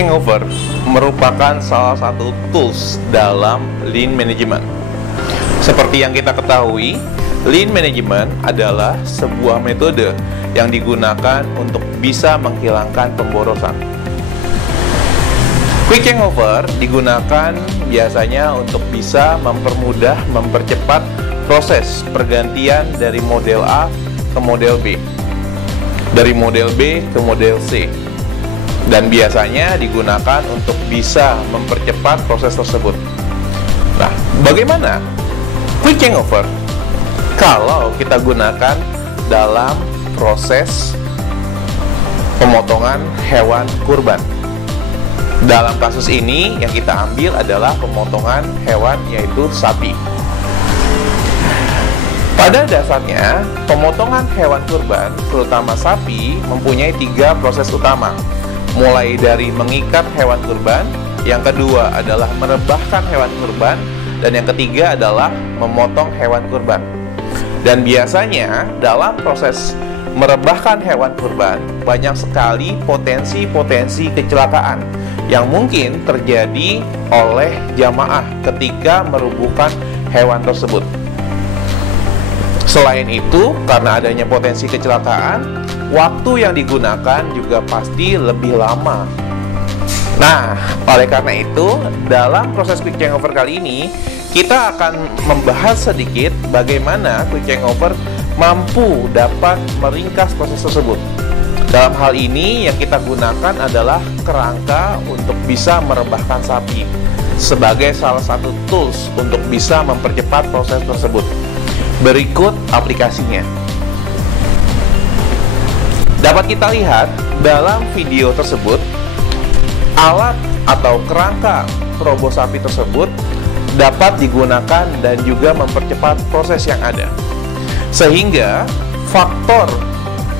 Hangover merupakan salah satu tools dalam Lean Management. Seperti yang kita ketahui, Lean Management adalah sebuah metode yang digunakan untuk bisa menghilangkan pemborosan. Quick Hangover digunakan biasanya untuk bisa mempermudah, mempercepat proses pergantian dari model A ke model B, dari model B ke model C, dan biasanya digunakan untuk bisa mempercepat proses tersebut. Nah, bagaimana Quick Hangover kalau kita gunakan dalam proses pemotongan hewan kurban? Dalam kasus ini yang kita ambil adalah pemotongan hewan, yaitu sapi. Pada dasarnya, pemotongan hewan kurban, terutama sapi, mempunyai 3 proses utama. Mulai dari mengikat hewan kurban, yang kedua adalah merebahkan hewan kurban, dan yang ketiga adalah memotong hewan kurban. Dan biasanya dalam proses merebahkan hewan kurban, banyak sekali potensi-potensi kecelakaan yang mungkin terjadi oleh jamaah ketika merubuhkan hewan tersebut. Selain itu, karena adanya potensi kecelakaan, waktu yang digunakan juga pasti lebih lama. Nah, oleh karena itu, dalam proses Quick Hangover kali ini, kita akan membahas sedikit bagaimana Quick Hangover mampu dapat meringkas proses tersebut. Dalam hal ini yang kita gunakan adalah kerangka untuk bisa merebahkan sapi sebagai salah satu tools untuk bisa mempercepat proses tersebut. Berikut aplikasinya. Dapat kita lihat dalam video tersebut, alat atau kerangka peroboh sapi tersebut dapat digunakan dan juga mempercepat proses yang ada, sehingga faktor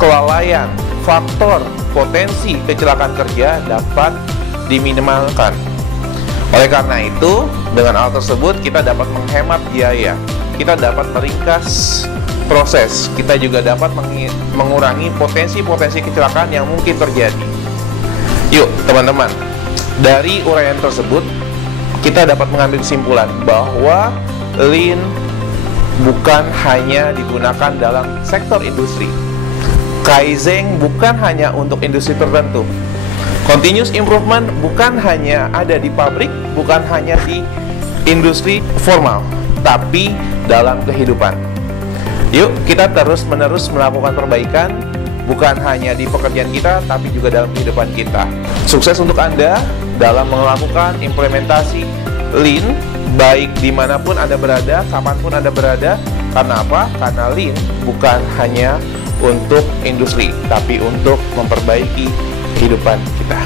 kelalaian, faktor potensi kecelakaan kerja dapat diminimalkan. Oleh karena itu, dengan alat tersebut kita dapat menghemat biaya, kita dapat meringkas proses, kita juga dapat mengurangi potensi-potensi kecelakaan yang mungkin terjadi. Yuk teman-teman, dari uraian tersebut kita dapat mengambil kesimpulan bahwa Lean bukan hanya digunakan dalam sektor industri. Kaizen bukan hanya untuk industri tertentu. Continuous improvement bukan hanya ada di pabrik, bukan hanya di industri formal, tapi dalam kehidupan. Yuk, kita terus-menerus melakukan perbaikan, bukan hanya di pekerjaan kita, tapi juga dalam kehidupan kita. Sukses untuk Anda dalam melakukan implementasi Lean, baik dimanapun Anda berada, kapanpun Anda berada. Karena apa? Karena Lean bukan hanya untuk industri, tapi untuk memperbaiki kehidupan kita.